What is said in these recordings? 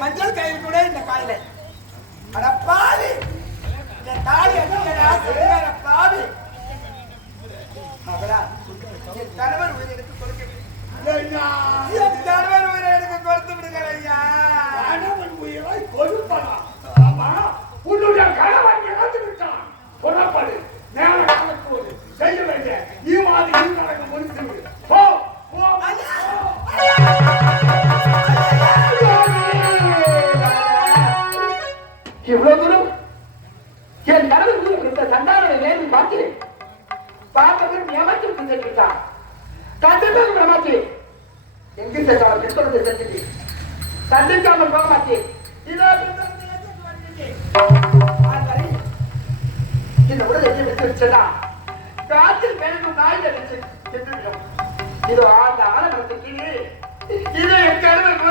மஞ்சள் கயிறு கூட இந்த காயில அட பாவி என் தாலி அடிக்கிற பாவி மகளா என் கணவர் உயிரை எனக்கு கொடுக்க என் கணவர் உயிரை எனக்கு கொடுத்து விடுங்க ஐயா. கணவன் உயிரை கொடுப்பதா? ஆமா, உன்னுடைய கணவன் இறந்து விட்டான். புறப்படு, நேர காலத்தோடு செய்ய வேண்டிய மாதிரி நடக்க முடித்து விடு. போ இவ்வளவு தூரம் என் கணவன் கொடுத்த சண்டாளனை நேரில் பார்க்கிறேன். பார்த்தவன் ஏமாற்றிற்கு சென்றிருக்கான். கண்டிப்பாக ஏமாற்றேன். எங்கு சென்றாலும் பிற்படுத்த சென்று சந்திக்காமல் போக மாட்டேன். இந்த உடல் எங்கே வச்சிருச்சா காற்றில் பேரும் நாய் சென்றுவிடும். இதோ அந்த ஆலமரத்துக்கு கீழே இதோ என் கணவன்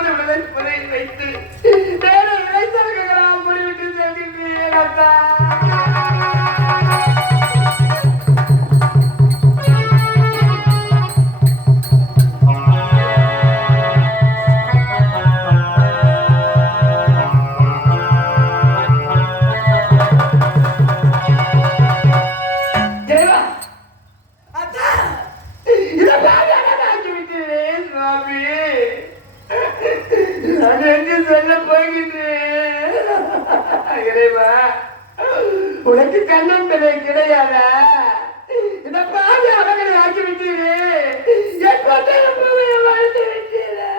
சொல்ல போகின்றேன். இறைவா, உனக்கு கண்ணன் பிள்ளை கிடையாதா? இந்த பாதி அவர்களை ஆக்கி விட்டீரு, என் கொட்டை பூவையை வாழ்ந்து விட்டீரா?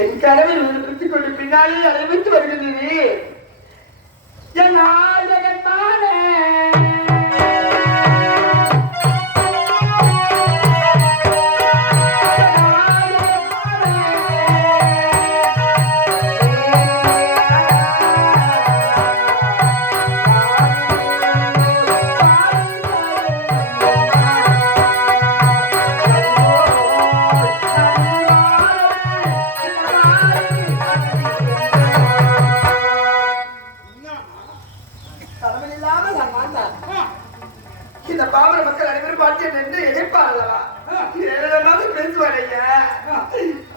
என் கனவில் உடுத்திக் கொண்டு பின்னாலே அறிவித்து வருகின்றே என் நாயகன் மானே பார்த்து நின்று எதிர்ப்பாளவா ஏதாவது பேசுவாரைங்க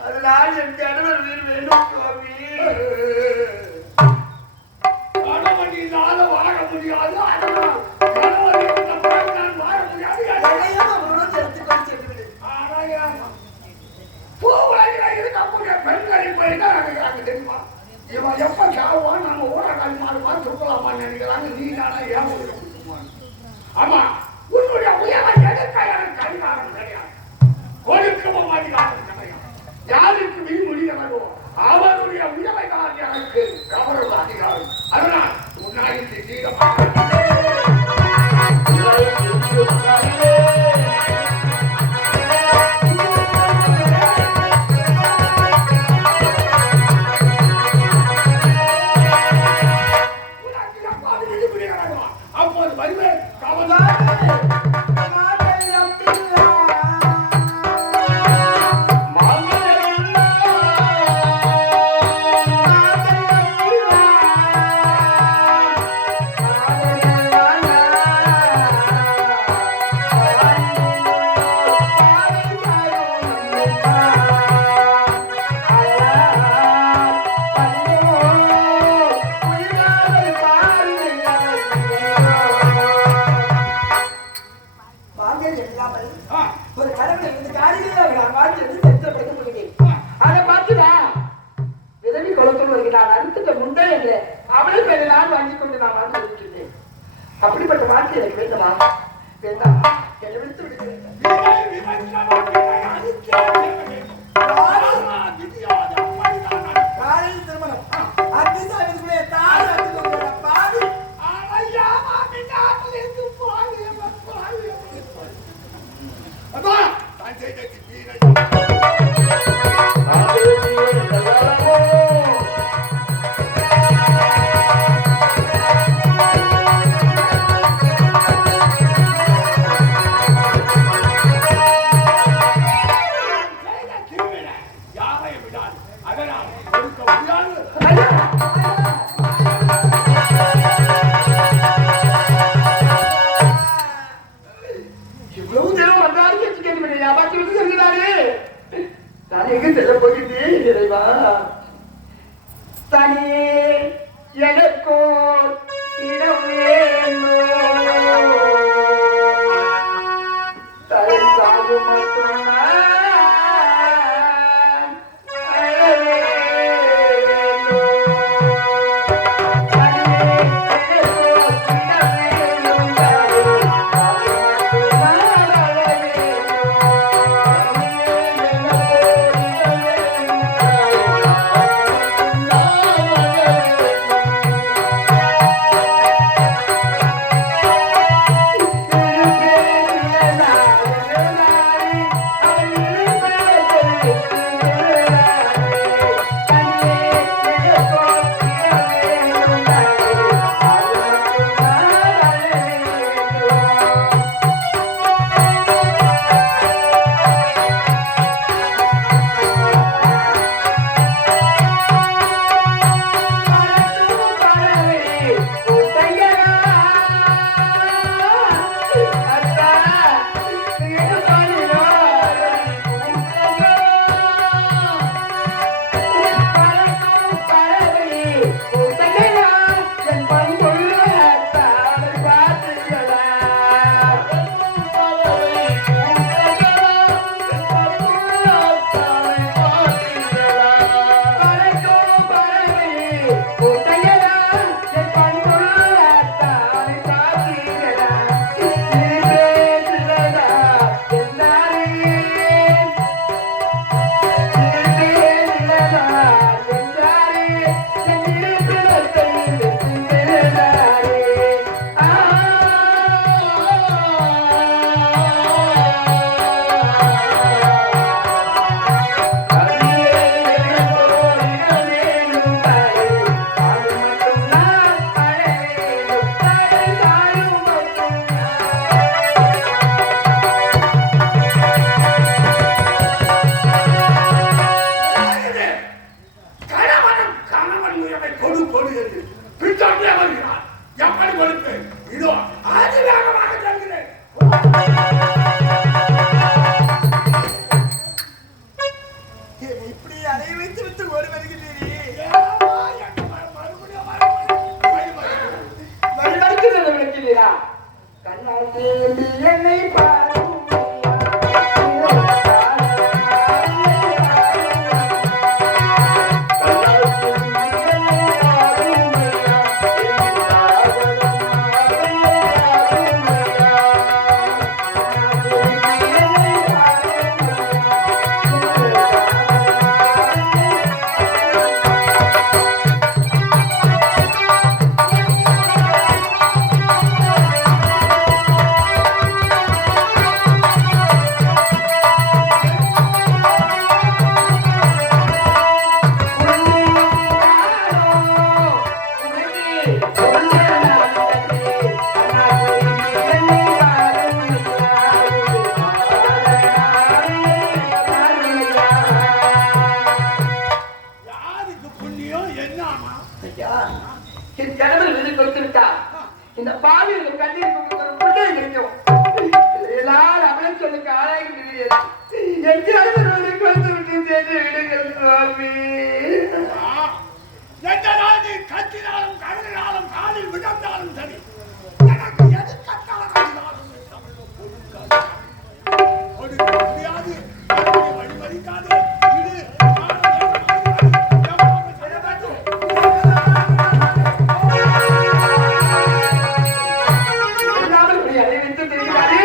அதனால் என் கணவர் வீடு வேணும் சுவாமி. கணவன் இல்லாத வாழ முடியாது. அதனால் கணவன் இருந்த பிறகு நான் வாழ முடியாது. எதையும் அவருடன் எடுத்துக்கொண்டு சென்று விடு. பூவுலகில இருக்கக்கூடிய பெண்கள் இப்ப என்ன நினைக்கிறாங்க தெரியுமா? இவன் எப்ப சாவான் நம்ம ஊரகாய் மாறுமா சுத்தலாமான்னு நினைக்கிறாங்க. நீ நானா ஏன் ஆமா உன்னுடைய உயரை எடுக்க எனக்கு அதிகாரம் கிடையாது. கொடுக்கவும் அதிகாரம் கிடையாது. யாருக்கு நீ முடிகிறதோ அவருடைய உயரை தான் எனக்கு கவர்வு அதிகாரம். அதனால் உன்னாயிற்கு தீரமாக அப்போது வருவேன். ஒரு கடவுளை இந்த காரியங்கள் நான் வாழ்த்து செலுத்தப்படுத்த முடியும். அதை பார்த்துதான் விதவி குளத்தில் வருகிறான் அறுத்துட்ட முண்டை என்று அவளை பேரை நான் வாங்கி கொண்டு நான் வாழ்ந்து இருக்கின்றேன். அப்படிப்பட்ட வாழ்க்கை எனக்கு வேண்டுமா? வேண்டாம், என்னை விடுத்து விடுகிறேன். காலையில் திருமணம் அத்திசாவிற்குரிய தாய் பாதி இவ்வளவு தினம் வந்தாலும் கேட்டு கேட்க பார்த்து விட்டு சொல்கிறாரே நான் எங்க செல்ல போகிறேன் இறைவா. தனியே எனக்கோ இடம் வேணும் தலை சாகு மட்டும் என்னை பாரும் என் கணவர் விதி கொடுத்து விட்டார். இந்த பாலியல் கண்ணீர் கொடுத்து கிடைக்கும். எல்லாரும் அவளை சொல்லுக்கு ஆளாகிறீர்கள். என் கணவர் கொடுத்து விட்டு சென்று விடுங்கள் சுவாமி. எந்த நாள் நீ கத்தினாலும் கருதினாலும் காலில் விழுந்தாலும் சரி, எனக்கு எது கத்தாலும் கொடுக்க முடியாது. வழிமறிக்காது அறிவித்து தெரிகிறாரே.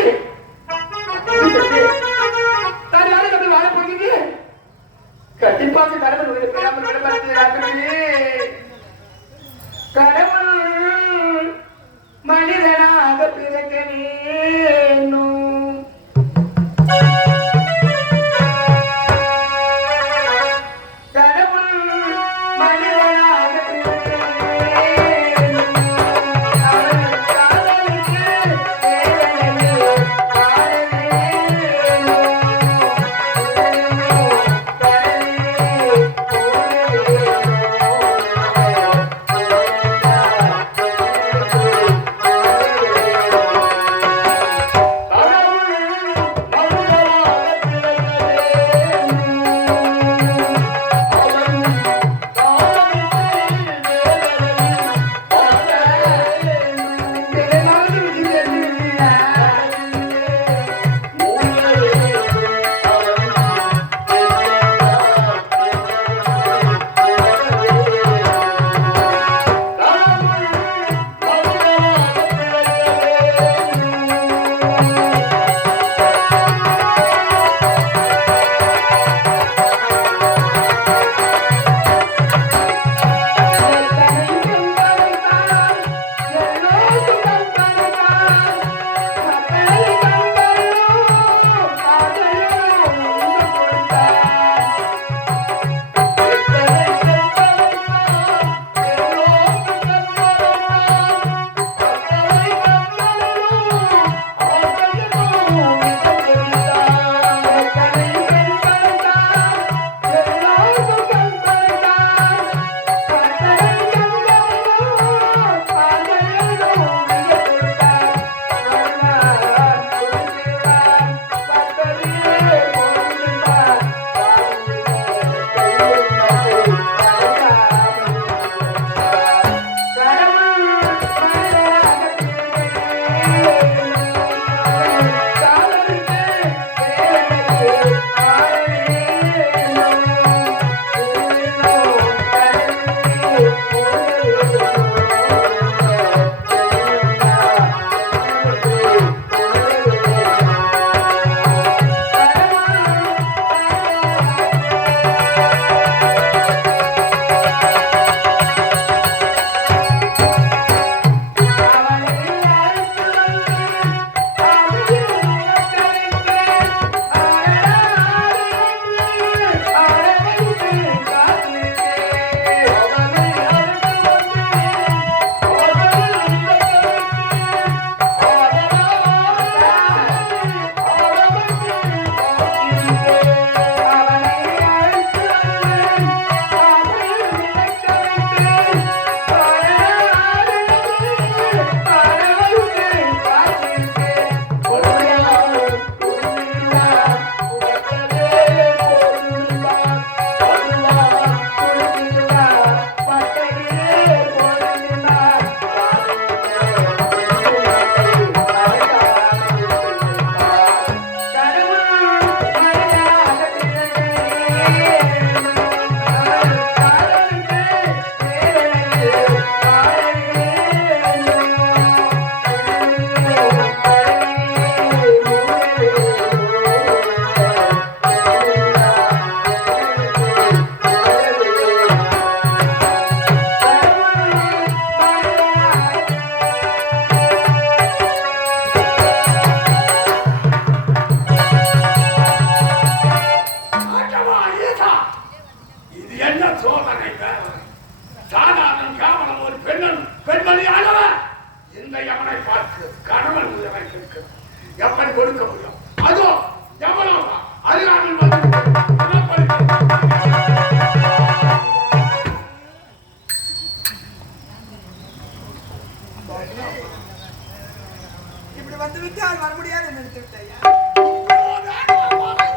வந்து விட்டேயா?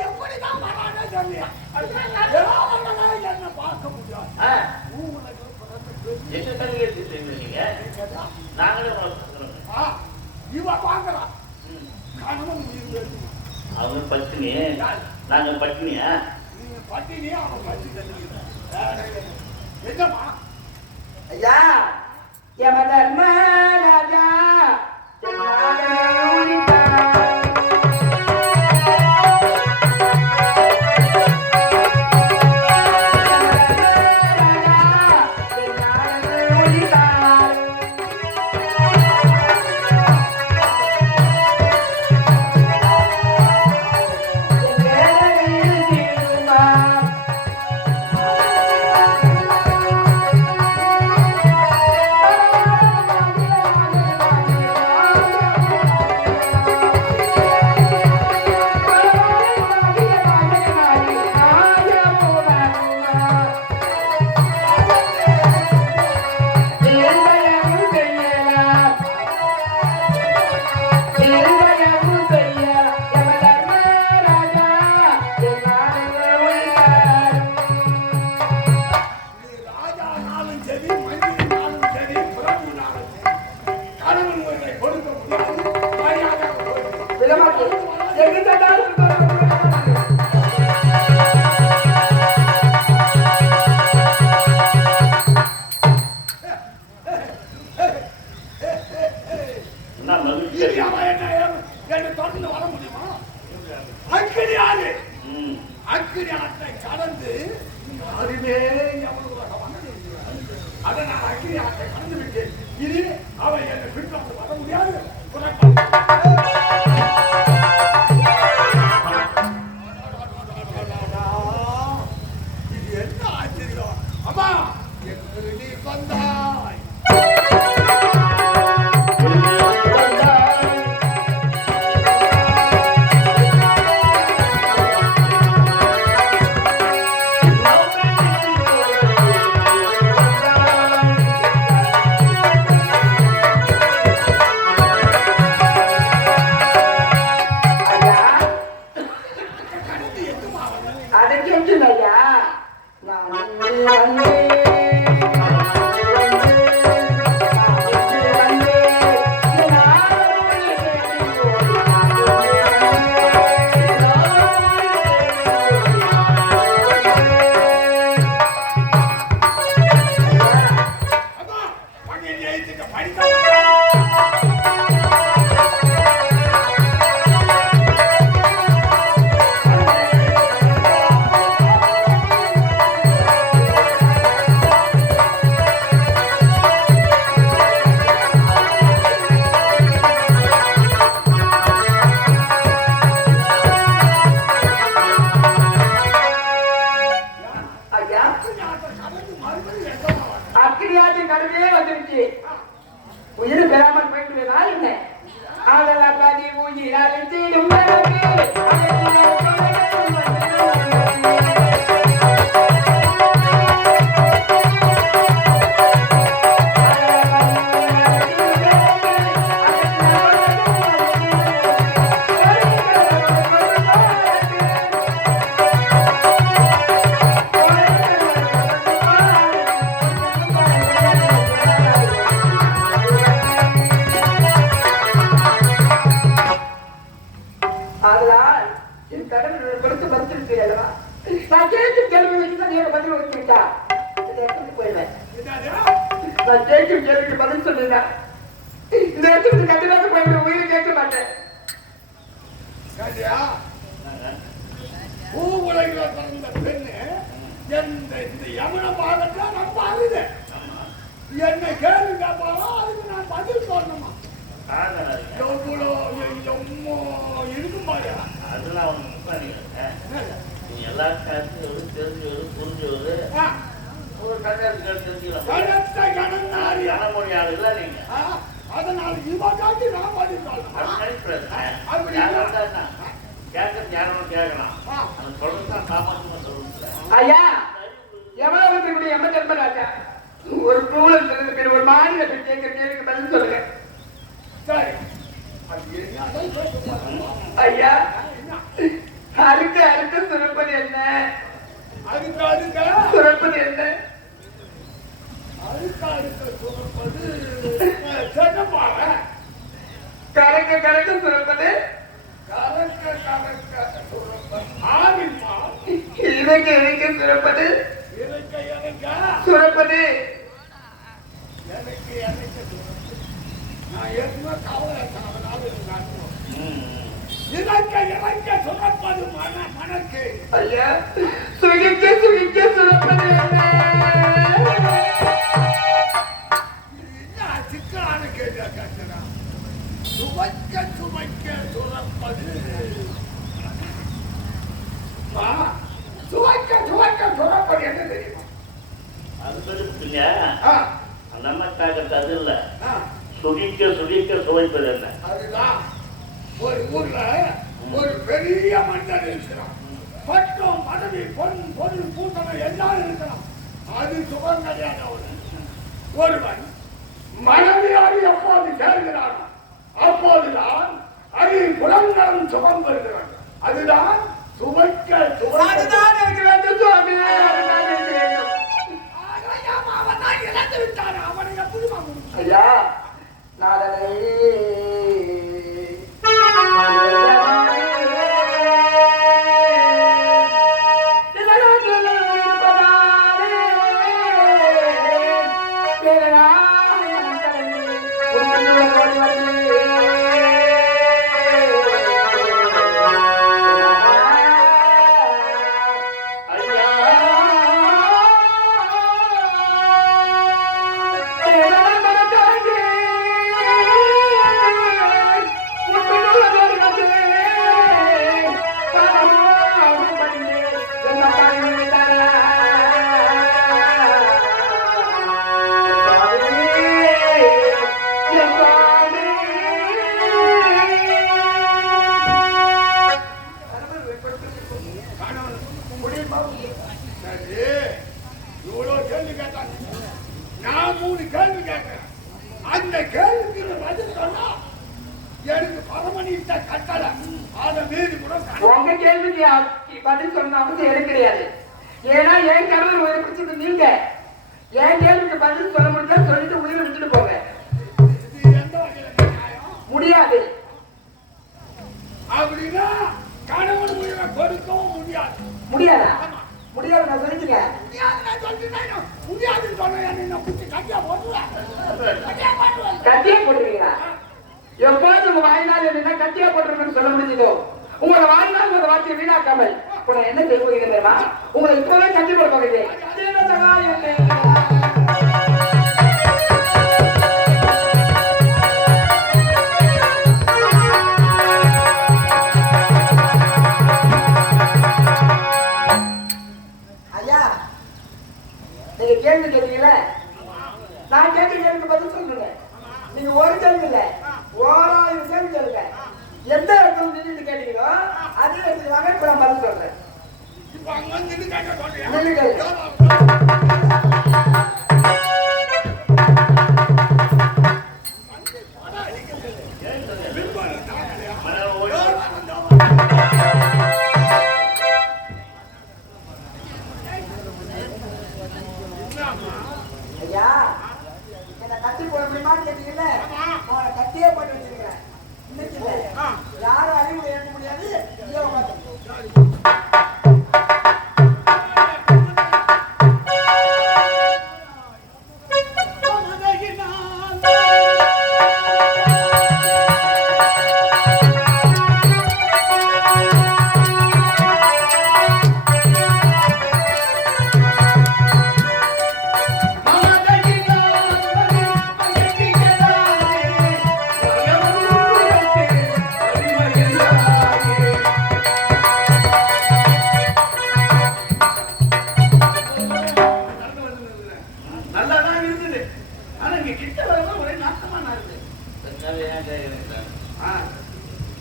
எப்படிதான் வரானே தெரியல. என்ன பார்க்க முடியாது. எங்க தங்கி நீங்க நாங்களே இவன் வாங்குறான். கணவன் உயிர் அவன் பட்டினி நாங்க பட்டினியா? நீங்க பட்டினியே அவன் பட்டினி. என்னமா ஐயா யம தர்மராஜா உயிர் பெறாமல் போயிட்டு என்ன ஆதலாதி உயிரிடும் பதில் சொல்லுங்க. இந்த இடத்துக்கு கண்டிப்பாக போய் உயிரை கேட்க மாட்டேன். பூ உலகில் பிறந்த பெண்ணு இந்த யமன பாகத்தை நான் பாருது. என்னை கேள்வி கேட்பாரோ அதுக்கு நான் பதில் சொல்லணுமா? எவ்வளோ இருக்கும் பாரு. அதெல்லாம் அவனுக்கு நீ எல்லா காலத்தையும் தெரிஞ்சவர் புரிஞ்சவர் ஒரு கல்யாணத்துக்கு தெரிஞ்சுக்கலாம். மொழி ஆள் இல்லை நீங்க. அதனால இவ காட்டி நான் பதில் சொல்லணும். கேட்கறது யாரும் கேட்கலாம். அது சொல்றதுதான் சாமானியமா சொல்லணும். ஐயா எவ்வளவு எம்ம தர்மராஜா ஒரு ப்ரூவல் பேர் ஒரு மாநில கேட்க கேள்விக்கு பதில் சொல்லுங்க. சரி ஐயா அறுக்க அறுக்க சுரப்பது என்ன? அதுக்கு அதுக்கு சுரப்பது என்ன? அதுக்கு அதுக்கு சுரப்பது சென்னப்பாக. கறக்க கறக்க சுரப்பது கறக்க கறக்க சுரப்பது ஆவின்மா. இறைக்க இறைக்க சுரப்பது இறைக்க இறைக்க சுரப்பது எனக்கு எனக்கு நான் ஏற்கனவே கவலை அதனால இறக்க இறக்க சுரப்பது மனக்கு. ஐயா சுகிக்க சுகிக்க சுரப்பது என்ன? சிக்கலான கேள்வியா கேட்கிறா. சுமைக்க சுமைக்க சுரப்பது சுவைக்க சுவைக்க சுரப்பது என்ன தெரியுமா? அது சொல்லிவிட்டீங்க. ஆ, நம்ம தாக்கத்து அது இல்ல. ஆ. சுகிக்க சுகிக்க சுவைப்பது என்ன? அதுதான் ஒரு ஊர்ல ஒரு பெரிய மன்னர் இருக்கிறான். பட்டம் பதவி பொன் பொருள் பூசணம் எல்லாம் இருக்கிறான். அது சுகம் கிடையாது. ஒருவன் மனைவியாரி எப்போது சேர்கிறான் அப்போதுதான் அதில் புலங்களும் சுகம் பெறுகிறான். அதுதான் சுவைக்க சுவைக்க. அதுதான் எனக்கு வேண்டும் சுவாமி, அதுதான் எனக்கு வேண்டும். அவன் தான் இழந்து விட்டான். அவனை எப்படி வாங்க? ஐயா நாளை இவ்வளவு கேள்வி கேட்டாங்க. நான் 3 கேள்வி கேட்கிறேன். அந்த கேள்விக்கு பதில் சொன்னா எனக்கு பரமனிட்ட கட்டளை. அதை மீறி கூட உங்க கேள்விக்கு பதில் சொன்ன அவசியம் எனக்கு கிடையாது. ஏன்னா என் கணவர் உயிரை பிடிச்சது நீங்க. என் கேள்விக்கு பதில் சொல்ல முடிஞ்சா சொல்லிட்டு உயிரை விட்டுட்டு போங்க. இது எந்த வகையில நியாயம்? முடியாது. அப்படின்னா கணவன் உயிரை கொடுக்கவும் முடியாது. முடியாதா? முடியாது நான் சொல்லிட்டேன். முடியாது நான் சொல்லிட்டேன். முடியாதுன்னு சொன்னேன். என்ன குச்சி கட்டியா போட்டுவேன். கத்தியா போட்டுருக்கீங்களா? எப்போது உங்க வாழ்நாள் என்ன கத்தியா போட்டுருக்கேன்னு சொல்ல முடிஞ்சதோ உங்களோட வாழ்நாள் ஒரு வார்த்தையை வீணாக்காமல் உங்களை என்ன செய்ய போகிறீங்க? உங்களை இப்பவே கட்டி போட போகிறேன். ஐயா நீங்க கேள்வி கேட்டீங்கல்ல, நான் கேட்ட கேள்விக்கு பதில் சொல்லுங்க. நீங்க ஒரு கேள்வி இல்ல 1000 கேள்வி கேளுங்க. எந்த இடத்துல நின்று கேட்டீங்களோ அதே இடத்துக்கு வாங்க. இப்ப நான் பதில் சொல்றேன். இப்ப அங்க நின்று கேட்க சொல்றேன். நின்று கேளுங்க. ஐயா என்ன கத்தி போட முடியுமான்னு கேட்டீங்கல்ல, அவனை கத்தியே போட்டு வச்சிருக்கிறேன். இன்னைக்கு இல்ல, யாரும் அறிவுரை ஏற்க முடியாது. இங்கே உட்காந்து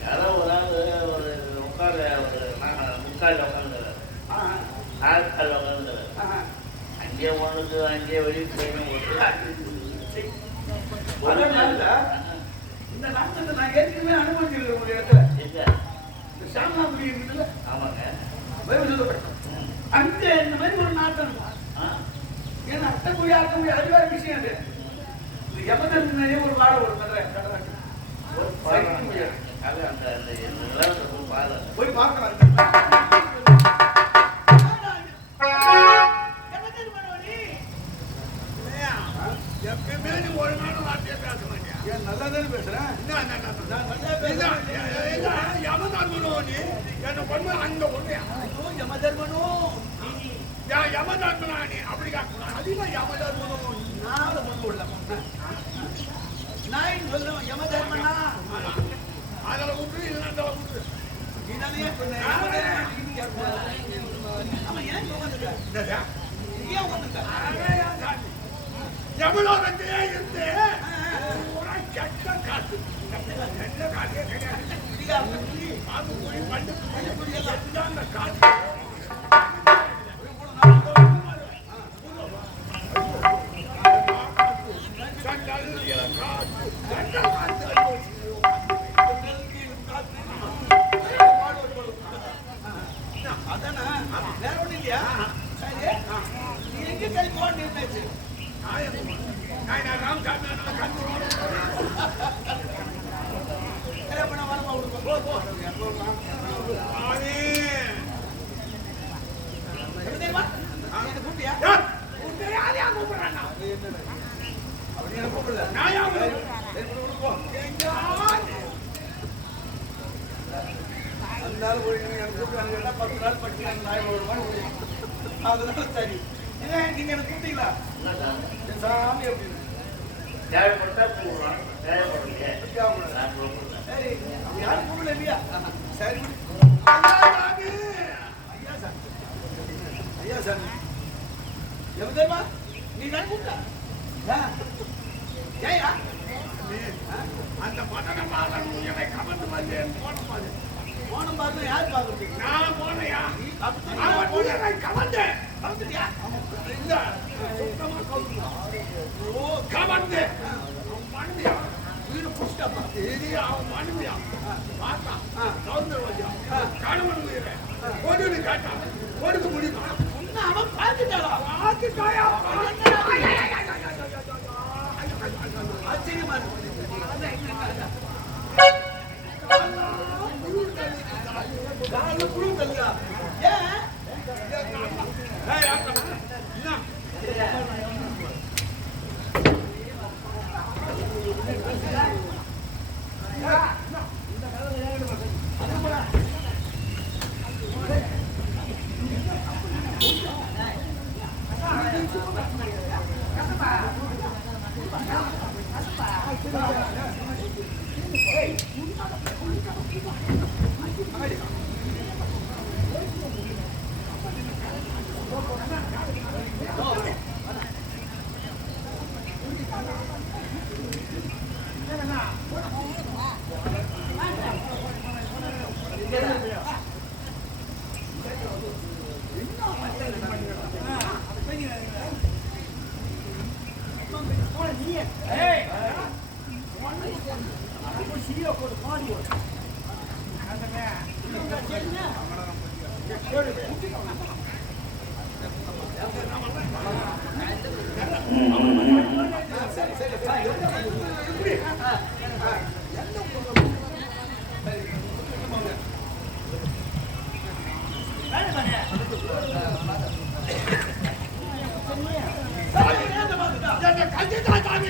யாரோ ஒரு ஆள் ஒரு உட்கார ஒரு முக்கால் உட்காந்துறாரு, நாற்கால் உட்காந்துறாரு. அங்கேயே ஒண்ணுக்கு அங்கேயே வெளியே இந்த நாட்டத்தை நான் ஏற்கனவே அனுமதிக்கிறேன் உங்க இடத்துல. அங்க இந்த மாதிரி ஒரு நாட்டம் ஏன்னா அட்டக்குழி அட்டக்குழி அது வேற விஷயம் அது யமதர்மனே ஒரு வாழ ஒரு கதை போய் பார்க்கலாம் எப்பயுமே நீ ஒரு நாள் வார்த்தையை பேச மாட்டியா நல்லா தானே பேசுறேன் யமதர்மனோ நீ என்ன பொண்ணு அங்க ஒண்ணு யமதர்மனோ யமதர்மனா நீ அப்படி அதிகம் யமதர்மனோ நான் பொண்ணு விடல நான் சொல்லுவேன் யமதர்மனா அதில் விட்டு இல்லைன்னா அதில் விட்டு நீ சொன்ன ஏன் யமலோகத்திலே இருந்து கெட்ட காத்து நல்ல காற்றே கிடையாது பண்டு அந்த காற்று அதனால சரி நீங்க எனக்கு கூப்பிட்டீங்களா சாமி அப்படின்னு தேவைப்பட்டா கூப்பிடலாம் தேவைப்படலையே சரி யாரும் கூப்பிடல இல்லையா சரி ஐயா சார் எவ்வளோமா நீ தான் கூப்பிட்டா ஏயா அந்த மதன மாதம் என்னை கவர்ந்து வந்து போன பாருங்க யாரு பாக்குறது நான் போனையா கவர்ந்தேன் கவர்ந்துட்டியா இல்ல சுத்தமா ஓ கவர்ந்து மனுமியா வீடு புஷ்டப்பா இது அவன் மனுமியா பார்த்தா கவர்ந்து வச்சா கணவன் உயிரை கொண்டு காட்டான் கொடுக்க முடியுமா ஒன்னு அவன் பார்த்துட்டாளா பார்த்துட்டாயா ஆச்சரியமா இருக்கு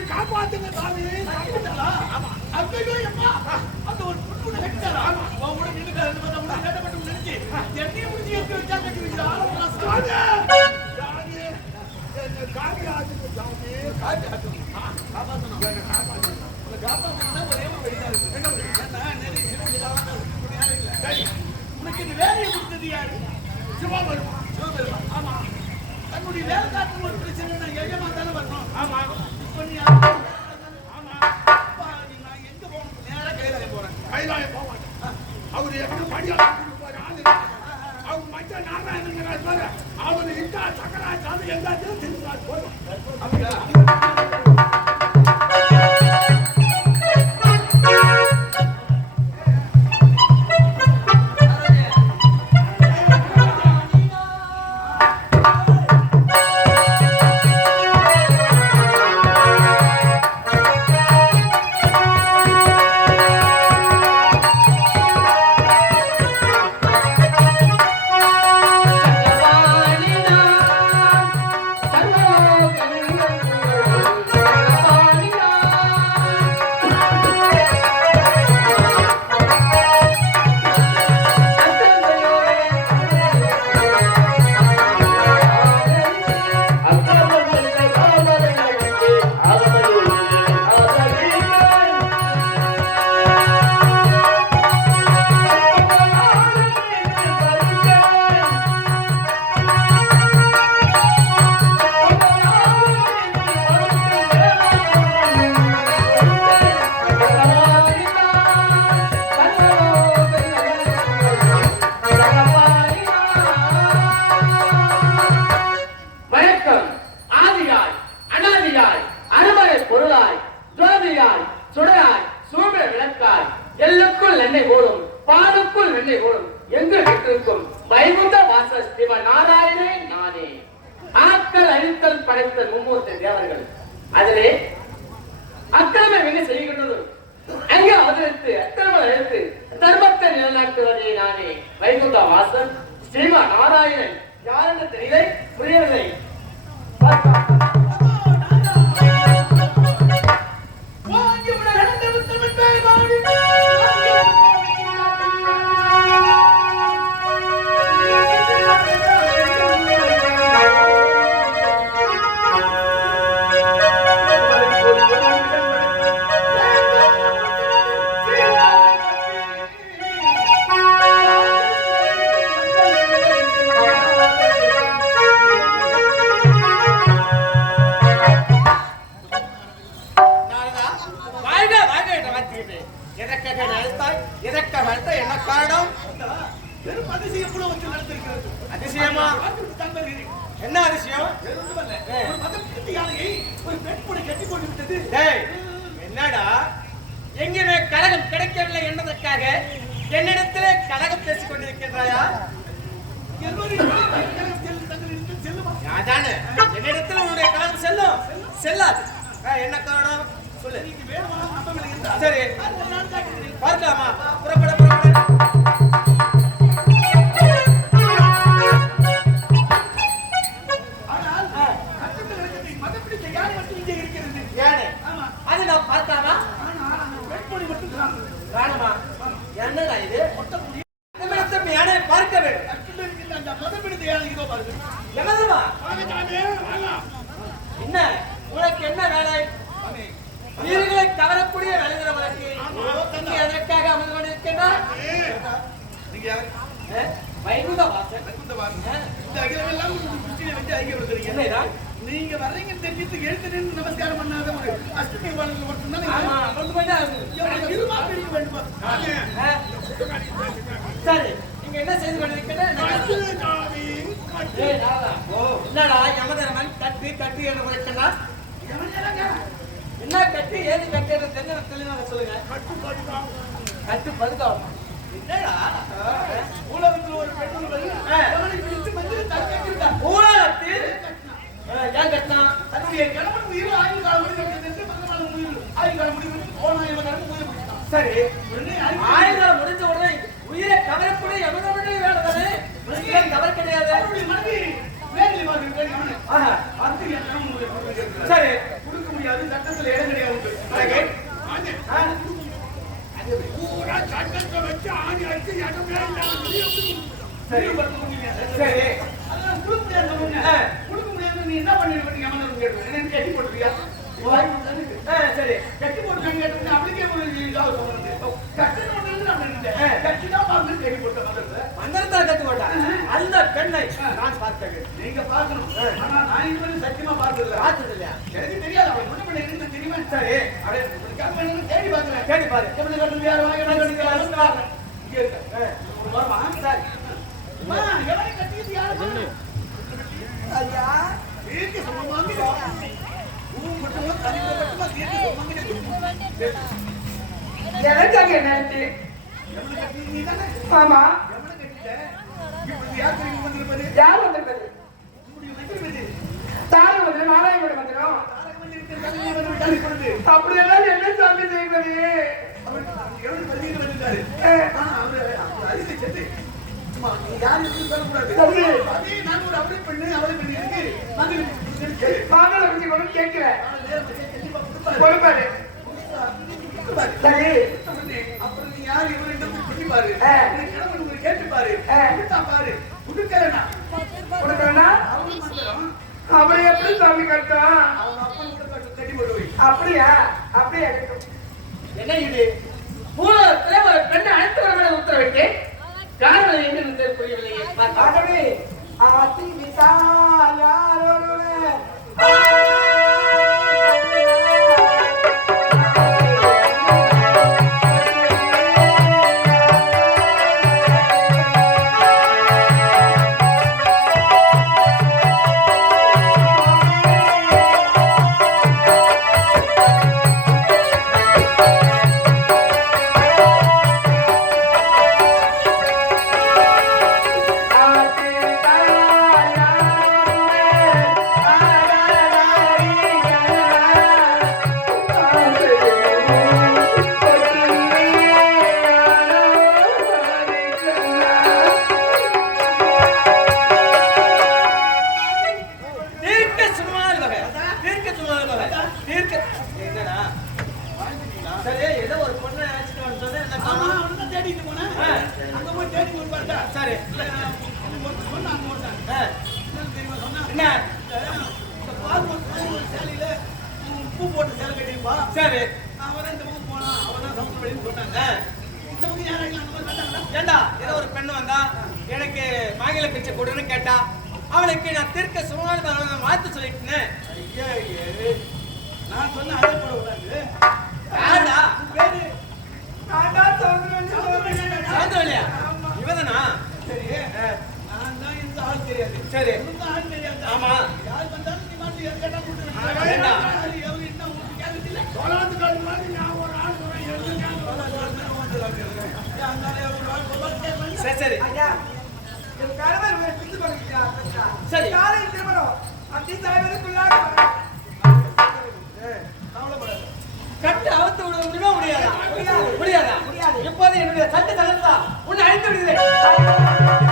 காப்பாத்துங்க சாமி. ஐயோ அம்மா அந்த ஒரு புண்ணு கட்டிட்டாரா அவன் கூட நின்னுட்டு அந்த மாதிரி கட்டப்பட்டு நினைச்சு என்னைய முடிச்சு ஏத்தி வச்சா கட்டி வச்சிரா சாமி சாமி என்ன காப்பி ஆத்துங்க சாமி காப்பி ஆத்துங்க காப்பாத்தணும் என்ன காப்பாத்தணும் உங்களை காப்பாத்தணும்னா ஒரே ஒரு வழிதான் இருக்கு என்ன வழி ஏன்னா நிறைய சிவன் யாரும் இல்ல சரி உனக்கு இந்த வேலையை கொடுத்தது யாரு சிவபெருமான் சிவபெருமான் ஆமா தன்னுடைய வேலை காட்டும் ஒரு பிரச்சனை நான் எஜமா தானே வரணும் ஆமா இப்போ நீ ஆமா நான் எங்க போகணும் நேரா கைலாயம் போறேன் கைலாயம் போக மாட்டேன் அவரு எப்படி படியாளர் ஆளு அவங்க மச்ச நாராயணன் பாரு அவரு இந்தா சக்கராச்சாரம் எல்லாத்தையும் திரும்ப போதும் அப்படியா வேண்டும் எங்கு வீட்டிற்கும் வைகுந்த வாச ஸ்ரீமன் நாராயணே நானே. ஆக்கள் அழித்தல் படைத்த மும்மூர்த்தி தேவர்கள் அதிலே அக்கிரமம் என்ன செய்கின்றதும் அங்கே அவதரித்து அக்கிரமம் அழித்து தர்மத்தை நிலைநாட்டுவதே நானே. வைகுந்த வாசன் ஸ்ரீமன் நாராயணன் யார் என்று தெரியலை, புரியவில்லை. என்ன அதிசயம்? என்னடா எங்கேயுமே கழகம் கிடைக்கவில்லை என்பதற்காக என்னிடத்திலே கழகம் பேசிக் கொண்டிருக்கின்றாயா? என்னிடத்தில் உன்னுடைய கழகம் செல்லும் செல்லாது. என்ன காரணம் சொல்லு. சரி பார்க்கலாமா? புறப்பட புறப்பட. என்னடா இது? யானை பார்க்க வேண்டும். என்ன உனக்கு என்ன வேலை? வீரர்களை கவரக்கூடிய வேலைகளை உனக்கு எதற்காக அமர்ந்து கொண்டிருக்கின்றார்? வைகுந்த வாசன் நீங்க வர்றீங்க தெரிஞ்சு எழுத்து நின்று நமஸ்காரம் பண்ணாத ஒரு அஷ்டமி வாழ்க்கை சரி, நீங்க என்ன செய்து கொண்டிருக்கிறேன்? என்னடா யமதர்மன் கட்டு கட்டு என்று உரைக்கிறார். என்ன கட்டு ஏது கட்டு என்று தெளிவாக சொல்லுங்க. கட்டு பதுக்கம். என்னடா உலகத்தில் ஒரு பெண்ணு ஊழலத்தில் ஏன் கட்டினா? தன்னுடைய கணவன் உயிர் ஆயுள் காலம் முடிந்து ஆயுள் காலம் முடிவு சரி, ஆயுள் காலம் முடிஞ்ச உடனே உயிரை கவரக்கூடிய எவனுடைய வேலை தானே. கவர் கிடையாது. சரி, கொடுக்க முடியாது. சட்டத்தில் இடம் கிடையாது. சட்டத்தை வச்சு ஆணி அடிச்சு இடமே சரி சரி கொடுக்க முடியாது. நீ என்ன பண்ணிருக்கீங்க? கட்டி போட்டுருக்கியா? சரி, கட்டி போட்டு கேட்டு அப்படிக்கே மந்திரத்தை கட்டி போட்டா அந்த பெண்ணை நான் பார்த்தேன். நீங்க பார்க்கணும். ஆனா நான் இதுவரை சத்தியமா பார்த்ததில்லை. பார்த்தது இல்லையா? எனக்கு தெரியாது. அவன் என்ன பண்ணி இருந்து தெரியுமா? சரி, தேடி பார்க்கிறேன். கேட்டு பாரு. எப்படி கட்டுறது? யார் வாங்க இங்க இருக்க ஒரு வாரமா சார் எவனை கட்டியது யாரு? ஐயா தீர்க்க சம்பந்தமாக மட்டும் தனிப்பட்டமா தீர்க்க சம்பந்தமாக எனக்காக என்னாச்சு? எவனை கட்டியது நீ தானே? ஆமா. எவனை கட்டிட்ட? இப்படி யார் தெரியும் வந்திருப்பது? யார் வந்திருப்பது? இப்படி வந்திருப்பது தாரை வந்து நாராயண வந்துடும். அப்படி எல்லாம் என்ன சாமி செய்வது? அவர் எவனை பதினீங்க வந்திருக்காரு. அவரு அரிசி செத்து யாரும் சொல்லக்கூடாது. அதே நான் ஒரு அவரை பெண்ணு அவரை பெண்ணு இருக்கு. மாதளை பற்றி கொண்டு கேட்கிறேன். கொடுப்பாரு. சரி, அப்புறம் நீ யார் இவரு பண்ணி பாரு. கணவன் கேட்டு பாரு. பாரு கொடுக்கலன்னா கொடுக்கலன்னா அவரு மாத்திரம் அவளை எப்படி சாமி கட்டும்? அவங்க அப்பன் கூட கட்டி போடுவை. அப்படியா? அப்படியே என்ன இது? பூலோகத்திலே ஒரு பெண்ணை அழைத்து வர உத்தரவிட்டு காரணம் என்று புரியவில்லையே. ஆகவே அதி விசாலாரோருளே சரி என்ன உப்பு போட்டு சேலை கட்டிப்பா சரி அவன் இந்த பக்கம் போனா அவன் தான் சமுத்திரம் வெளின்னு சொன்னாங்க. இந்த பக்கம் யாராவது அந்த மாதிரி சொன்னாங்களா? ஏண்டா ஏதோ ஒரு பெண் வந்தா எனக்கு மாங்கில பிச்சை கொடுன்னு கேட்டா அவளுக்கு நான் திருக்க சுமார் மாத்து சொல்லிட்டேன். ஐயா, நான் சொன்ன அதே போல விடாது. யாருடா பேரு நான் தான் சௌந்தரவல்லியா இவதானா சரி. நான் தான் இந்த ஆள் தெரியாது. சரி இந்த ஆள் தெரியாது. ஆமா யார் வந்தாலும் நீ மாட்டு எது கேட்டா கொடுத்துருவேன். ஏண்டா? எவரு என்ன உங்களுக்கு கேட்கறதில்ல. சோழத்துக்காரி மாதிரி நான் ஒரு ஆள் சொல்றேன் சரி சரி ஐயா என் கணவர் உங்களை பிடித்து கொள்கிறார். சரி. காலை திருமணம் அப்படி தலைவருக்குள்ளாக கட்டு அவுத்து விட முடியாதா முடியாதா முடியாது. இப்போது என்னுடைய சட்ட தளர்த்தா உன்னை அழித்து விடுகிறேன்.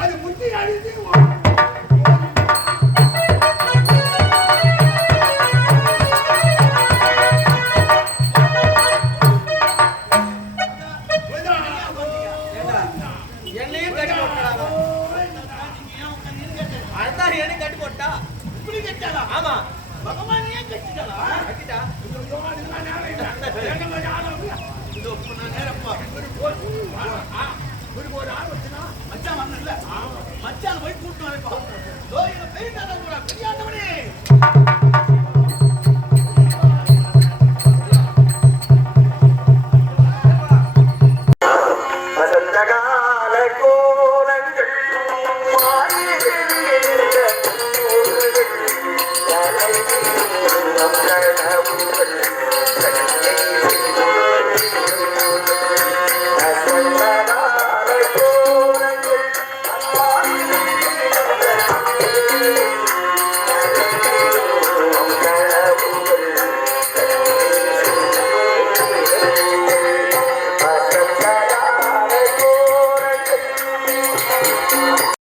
அது முத்தி அடித்து என்னையும் கட்டி போட்டாங்க அதான் என்ன கட்டி போட்டா இப்படி கட்டாளா? ஆமா பகவான் ஏன் கட்டிட்டாளா? கட்டிட்டா இதோ இப்ப நான் நேரப்பா. மச்சான் வரணும்ல? மச்சான் போய் கூட்டு வரப்பா. இதோ எங்க பெரிய தாத்தா கூட பெரியாண்டவனே